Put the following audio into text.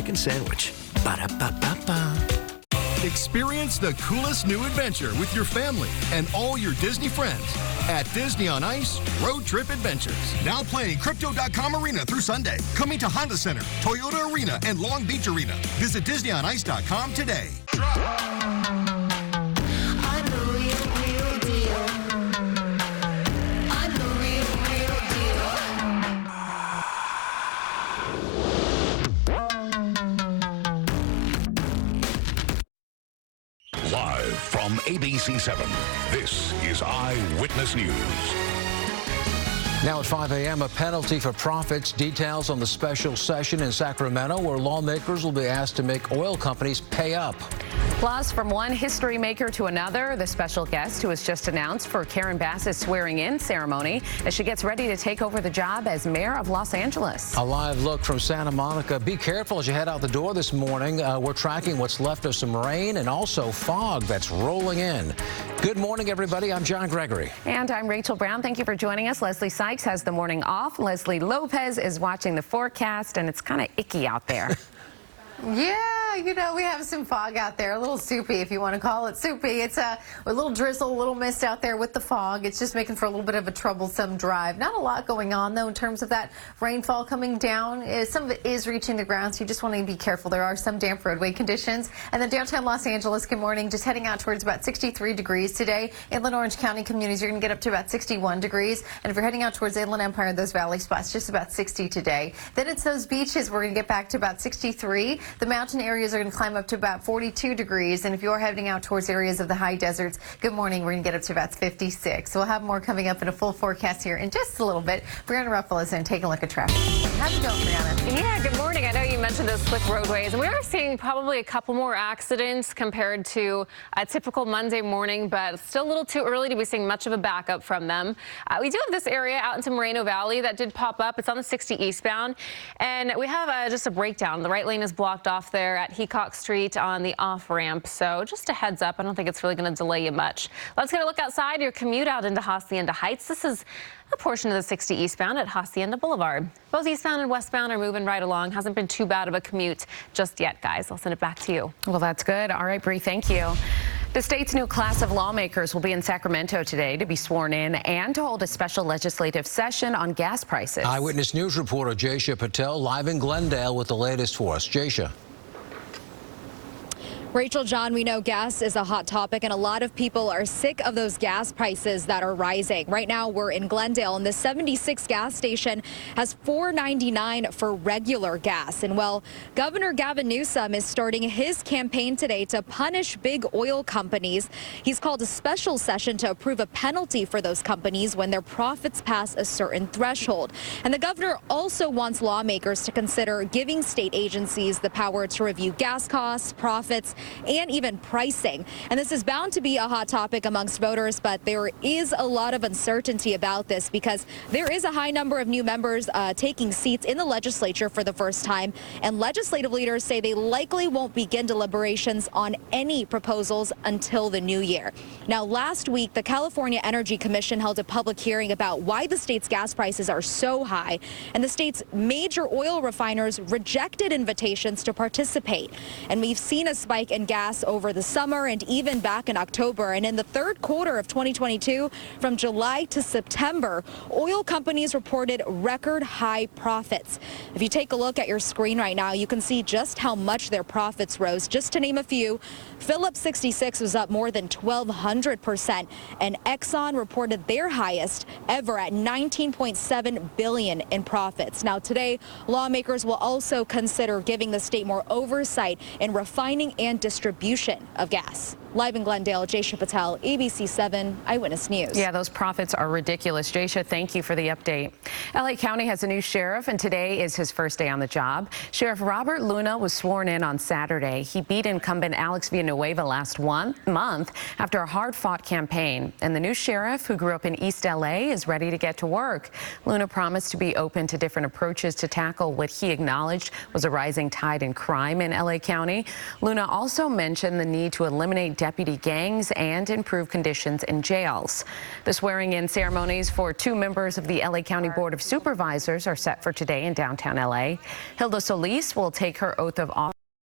Chicken sandwich. Ba-da-ba-ba-ba. Experience the coolest new adventure with your family and all your Disney friends at Disney on Ice Road Trip Adventures. Now playing Crypto.com Arena through Sunday. Coming to Honda Center, Toyota Arena, and Long Beach Arena. Visit DisneyOnIce.com today. I'm the real deal. I'm the real deal. Live from ABC 7, this is Eyewitness News. Now at 5 a.m., a penalty for profits. Details on the special session in Sacramento where lawmakers will be asked to make oil companies pay up. Plus, from one history maker to another, the special guest who was just announced for Karen Bass's swearing-in ceremony as she gets ready to take over the job as mayor of Los Angeles. A live look from Santa Monica. Be careful as you head out the door this morning. We're tracking what's left of some rain and also fog that's rolling in. Good morning, everybody. I'm John Gregory. And I'm Rachel Brown. Thank you for joining us. Leslie Sykes has the morning off. Leslie Lopez is watching the forecast, and it's kind of icky out there. Yeah, you know, we have some fog out there, a little soupy if you want to call it soupy. It's a little drizzle, a little mist out there with the fog. It's just making for a little bit of a troublesome drive. Not a lot going on, though, in terms of that rainfall coming down. Some of it is reaching the ground, so you just want to be careful. There are some damp roadway conditions. And then downtown Los Angeles, good morning, just heading out towards about 63 degrees today. Inland Orange County communities, you're going to get up to about 61 degrees. And if you're heading out towards Inland Empire, those valley spots, just about 60 today. Then it's those beaches. We're going to get back to about 63. The mountain areas are going to climb up to about 42 degrees. And if you're heading out towards areas of the high deserts, good morning, we're going to get up to about 56. So we'll have more coming up in a full forecast here in just a little bit. Brianna Ruffalo is going to take a look at traffic. How's it going, Brianna? Yeah, good morning. I know you mentioned those slick roadways, and we are seeing probably a couple more accidents compared to a typical Monday morning, but still a little too early to be seeing much of a backup from them. We do have this area out into Moreno Valley that did pop up. It's on the 60 eastbound, and we have just a breakdown. The right lane is blocked off there at Heacock Street on the off-ramp, so just a heads up. I don't think it's really going to delay you much. Let's get a look outside. Your commute out into Hacienda Heights. This is a portion of the 60 eastbound at Hacienda Boulevard. Both eastbound and westbound are moving right along. Hasn't been too bad of a commute just yet, guys. I'll send it back to you. Well, that's good. All right, Bree, thank you. The state's new class of lawmakers will be in Sacramento today to be sworn in and to hold a special legislative session on gas prices. Eyewitness News reporter Jaysha Patel live in Glendale with the latest for us. Jaysha. Rachel, John, we know gas is a hot topic, and a lot of people are sick of those gas prices that are rising. Right now, we're in Glendale, and the 76 gas station has $4.99 for regular gas. And, well, Governor Gavin Newsom is starting his campaign today to punish big oil companies. He's called a special session to approve a penalty for those companies when their profits pass a certain threshold. And the governor also wants lawmakers to consider giving state agencies the power to review gas costs, profits, and even pricing. And this is bound to be a hot topic amongst voters, but there is a lot of uncertainty about this because there is a high number of new members taking seats in the legislature for the first time, and legislative leaders say they likely won't begin deliberations on any proposals until the new year. Now, last week, the California Energy Commission held a public hearing about why the state's gas prices are so high, and the state's major oil refiners rejected invitations to participate. And we've seen a spike in gas over the summer and even back in October. And in the third quarter of 2022, from July to September, oil companies reported record high profits. If you take a look at your screen right now, you can see just how much their profits rose. Just to name a few, Phillips 66 was up more than 1,200%, and Exxon reported their highest ever at $19.7 billion in profits. Now, today, lawmakers will also consider giving the state more oversight in refining and distribution of gas. Live in Glendale, Jaysha Patel, ABC 7 Eyewitness News. Yeah, those profits are ridiculous. Jaysha, thank you for the update. LA County has a new sheriff, and today is his first day on the job. Sheriff Robert Luna was sworn in on Saturday. He beat incumbent Alex Villanueva last month after a hard-fought campaign. And the new sheriff, who grew up in East LA, is ready to get to work. Luna promised to be open to different approaches to tackle what he acknowledged was a rising tide in crime in LA County. Luna also mentioned the need to eliminate deputy gangs and improve conditions in jails. The swearing-in ceremonies for 2 members of the LA County Board of Supervisors are set for today in downtown LA. Hilda Solis will take her oath of office